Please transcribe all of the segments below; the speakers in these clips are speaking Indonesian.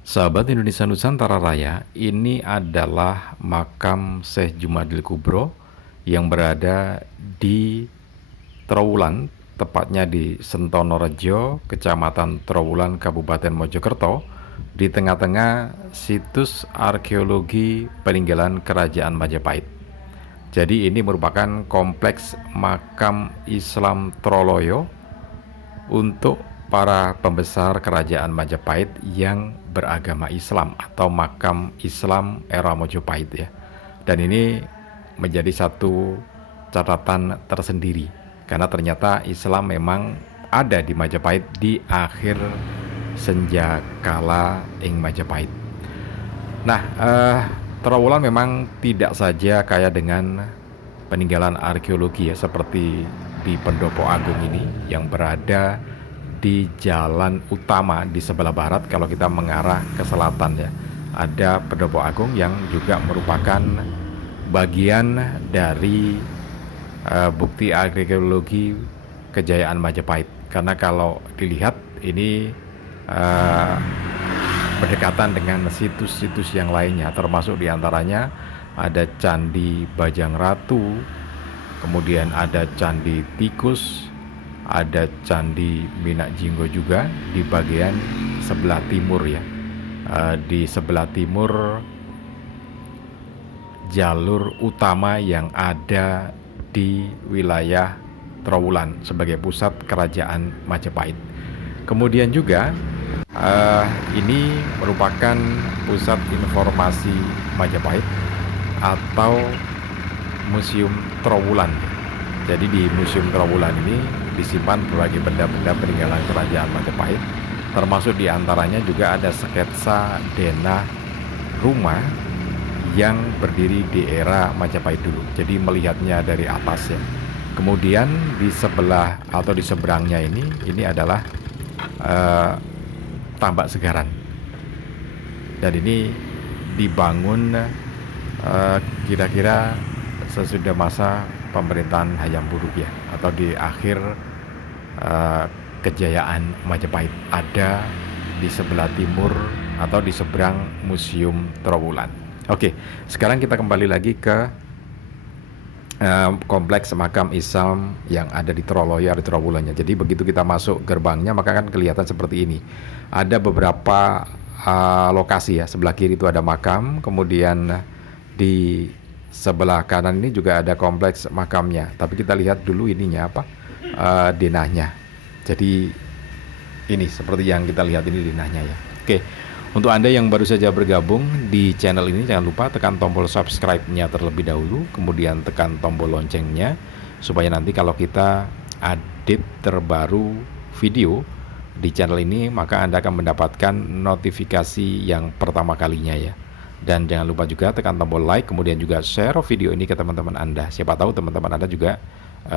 Sahabat Indonesia Nusantara Raya, ini adalah makam Syekh Jumadil Kubro yang berada di Trowulan, tepatnya di Sentonorejo, Kecamatan Trowulan, Kabupaten Mojokerto, di tengah-tengah situs arkeologi peninggalan Kerajaan Majapahit. Jadi ini merupakan kompleks makam Islam Troloyo untuk para pembesar Kerajaan Majapahit yang beragama Islam atau makam Islam era Mojopahit ya. Dan ini menjadi satu catatan tersendiri karena ternyata Islam memang ada di Majapahit di akhir senjakala ing Majapahit. Nah, Trowulan memang tidak saja kaya dengan peninggalan arkeologi ya, seperti di Pendopo Agung ini yang berada di jalan utama di sebelah barat kalau kita mengarah ke selatan ya. Ada Pendopo Agung yang juga merupakan bagian dari bukti arkeologi kejayaan Majapahit. Karena kalau dilihat ini uh, berdekatan dengan situs-situs yang lainnya, termasuk diantaranya ada Candi Bajang Ratu, kemudian ada Candi Tikus, ada Candi Minak Jinggo juga di bagian sebelah timur ya. Di sebelah timur jalur utama yang ada di wilayah Trowulan sebagai pusat kerajaan Majapahit. Kemudian juga ini merupakan pusat informasi Majapahit atau Museum Trowulan. Jadi di Museum Trowulan ini disimpan berbagai benda-benda peninggalan kerajaan Majapahit, termasuk diantaranya juga ada sketsa denah rumah yang berdiri di era Majapahit dulu. Jadi melihatnya dari atas ya. Kemudian di sebelah atau di seberangnya ini adalah Tambak Segaran. Dan ini dibangun kira-kira sesudah masa pemerintahan Hayam Buruk ya, atau di akhir kejayaan Majapahit. Ada di sebelah timur atau di seberang Museum Trowulan. Oke, sekarang kita kembali lagi ke kompleks makam Islam yang ada di Troloyo, di Trowulannya. Jadi begitu kita masuk gerbangnya maka kan kelihatan seperti ini. Ada beberapa lokasi ya. Sebelah kiri itu ada makam, kemudian di sebelah kanan ini juga ada kompleks makamnya. Tapi kita lihat dulu ininya apa, denahnya. Jadi ini seperti yang kita lihat ini denahnya ya. Oke, untuk Anda yang baru saja bergabung di channel ini, jangan lupa tekan tombol subscribe-nya terlebih dahulu, kemudian tekan tombol loncengnya supaya nanti kalau kita update terbaru video di channel ini maka Anda akan mendapatkan notifikasi yang pertama kalinya ya. Dan jangan lupa juga tekan tombol like, kemudian juga share video ini ke teman-teman Anda. Siapa tahu teman-teman Anda juga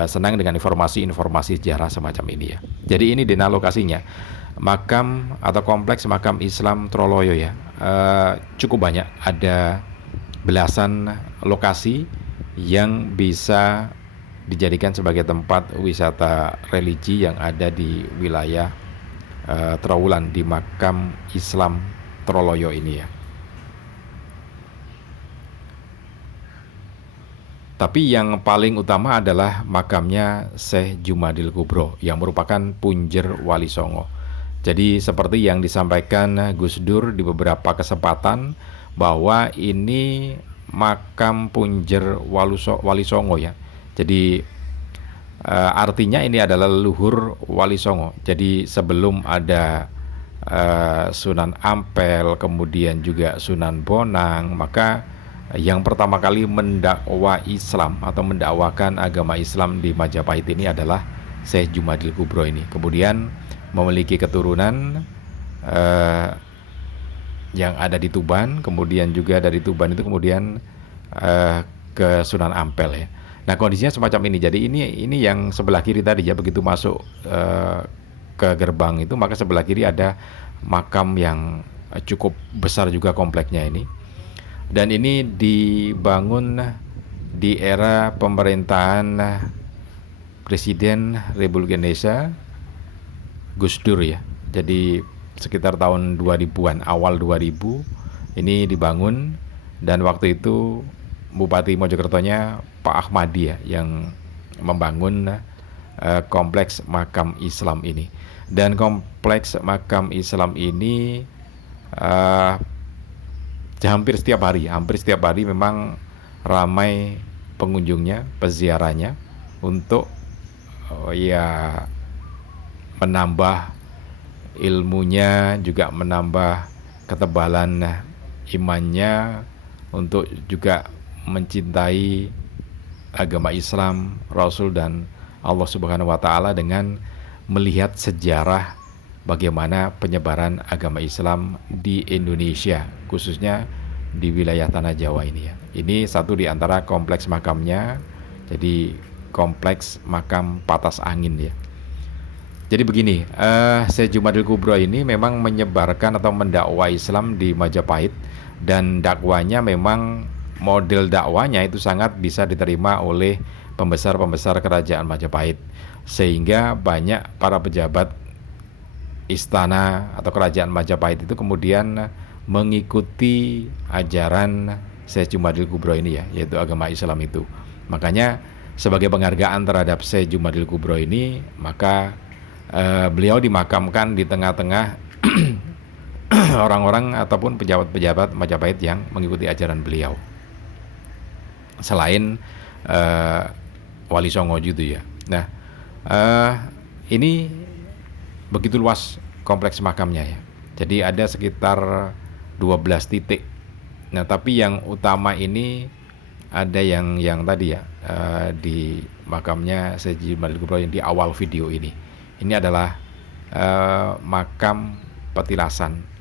senang dengan informasi-informasi sejarah semacam ini ya. Jadi ini denah lokasinya, makam atau kompleks makam Islam Troloyo ya. Cukup banyak, ada belasan lokasi yang bisa dijadikan sebagai tempat wisata religi yang ada di wilayah Trowulan, di makam Islam Troloyo ini ya. Tapi yang paling utama adalah makamnya Syekh Jumadil Kubro yang merupakan punjer Wali Songo. Jadi seperti yang disampaikan Gus Dur di beberapa kesempatan bahwa ini makam punjer Wali Songo ya. Jadi artinya ini adalah leluhur Wali Songo. Jadi sebelum ada Sunan Ampel, kemudian juga Sunan Bonang, maka yang pertama kali mendakwa Islam atau mendakwakan agama Islam di Majapahit ini adalah Syekh Jumadil Kubro ini. Kemudian memiliki keturunan yang ada di Tuban, kemudian juga dari Tuban itu kemudian ke Sunan Ampel ya. Nah kondisinya semacam ini. Jadi ini yang sebelah kiri tadi ya, begitu masuk ke gerbang itu maka sebelah kiri ada makam yang cukup besar juga kompleknya ini. Dan ini dibangun di era pemerintahan Presiden Republik Indonesia Gus Dur ya. Jadi sekitar tahun 2000-an, awal 2000 ini dibangun, dan waktu itu Bupati Mojokertonya Pak Ahmadi ya yang membangun kompleks makam Islam ini. Dan kompleks makam Islam ini hampir setiap hari memang ramai pengunjungnya, peziarahnya, untuk ya menambah ilmunya, juga menambah ketebalan imannya, untuk juga mencintai agama Islam, Rasul dan Allah Subhanahu wa taala, dengan melihat sejarah bagaimana penyebaran agama Islam di Indonesia, khususnya di wilayah Tanah Jawa ini ya. Ini satu di antara kompleks makamnya, jadi kompleks makam Patas Angin ya. Jadi begini, Syekh Jumadil Kubro ini memang menyebarkan atau mendakwah Islam di Majapahit, dan dakwanya memang model dakwanya itu sangat bisa diterima oleh pembesar-pembesar kerajaan Majapahit, sehingga banyak para pejabat istana atau kerajaan Majapahit itu kemudian mengikuti ajaran Syekh Jumadil Kubro ini ya, yaitu agama Islam itu. Makanya sebagai penghargaan terhadap Syekh Jumadil Kubro ini, maka beliau dimakamkan di tengah-tengah orang-orang ataupun pejabat-pejabat Majapahit yang mengikuti ajaran beliau. Selain Wali Songo gitu ya. Nah, ini begitu luas kompleks makamnya ya. Jadi ada sekitar 12 titik. Nah, tapi yang utama ini ada yang tadi ya, di makamnya Syekh Jumadil Kubro yang di awal video ini. Ini adalah makam petilasan.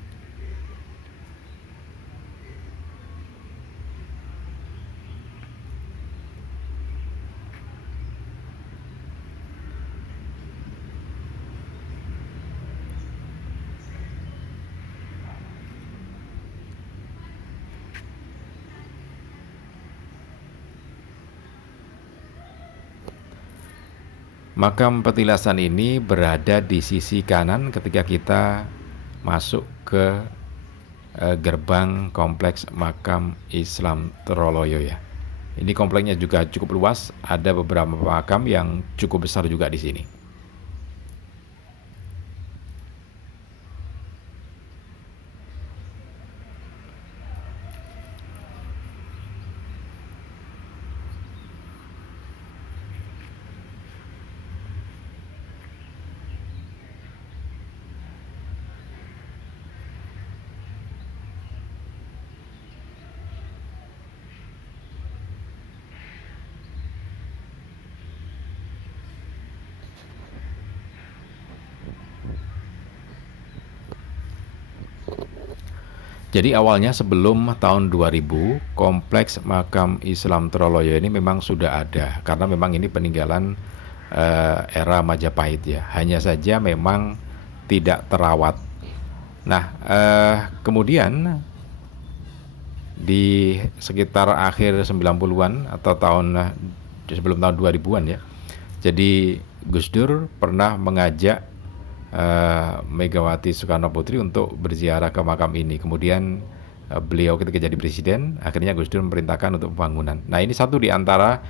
Makam petilasan ini berada di sisi kanan ketika kita masuk ke gerbang kompleks makam Islam Troloyo ya. Ini kompleksnya juga cukup luas, ada beberapa makam yang cukup besar juga di sini. Jadi awalnya sebelum tahun 2000, kompleks makam Islam Troloyo ini memang sudah ada, karena memang ini peninggalan era Majapahit ya. Hanya saja memang tidak terawat. Nah, kemudian di sekitar akhir 90-an atau sebelum tahun 2000-an ya. Jadi Gus Dur pernah mengajak Megawati Soekarno Putri untuk berziarah ke makam ini. Kemudian beliau ketika jadi presiden, akhirnya Gus Dur memerintahkan untuk pembangunan. Nah, ini satu di antara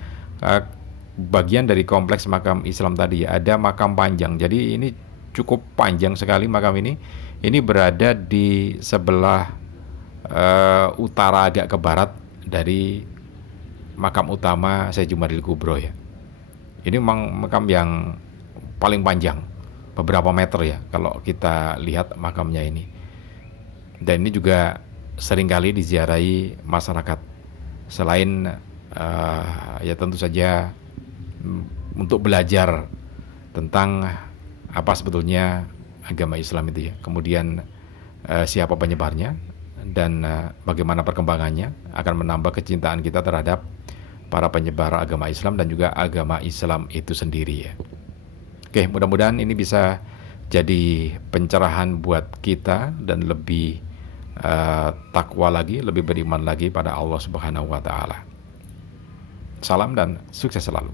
bagian dari kompleks makam Islam tadi. Ada makam panjang. Jadi ini cukup panjang sekali makam ini. Ini berada di sebelah utara agak ke barat dari makam utama Syekh Jumadil Kubro ya. Ini memang makam yang paling panjang, beberapa meter ya kalau kita lihat makamnya ini. Dan ini juga seringkali diziarahi masyarakat. Selain ya tentu saja untuk belajar tentang apa sebetulnya agama Islam itu ya. Kemudian siapa penyebarnya dan bagaimana perkembangannya, akan menambah kecintaan kita terhadap para penyebar agama Islam dan juga agama Islam itu sendiri ya. Oke, mudah-mudahan ini bisa jadi pencerahan buat kita dan lebih takwa lagi, lebih beriman lagi pada Allah Subhanahu wa taala. Salam dan sukses selalu.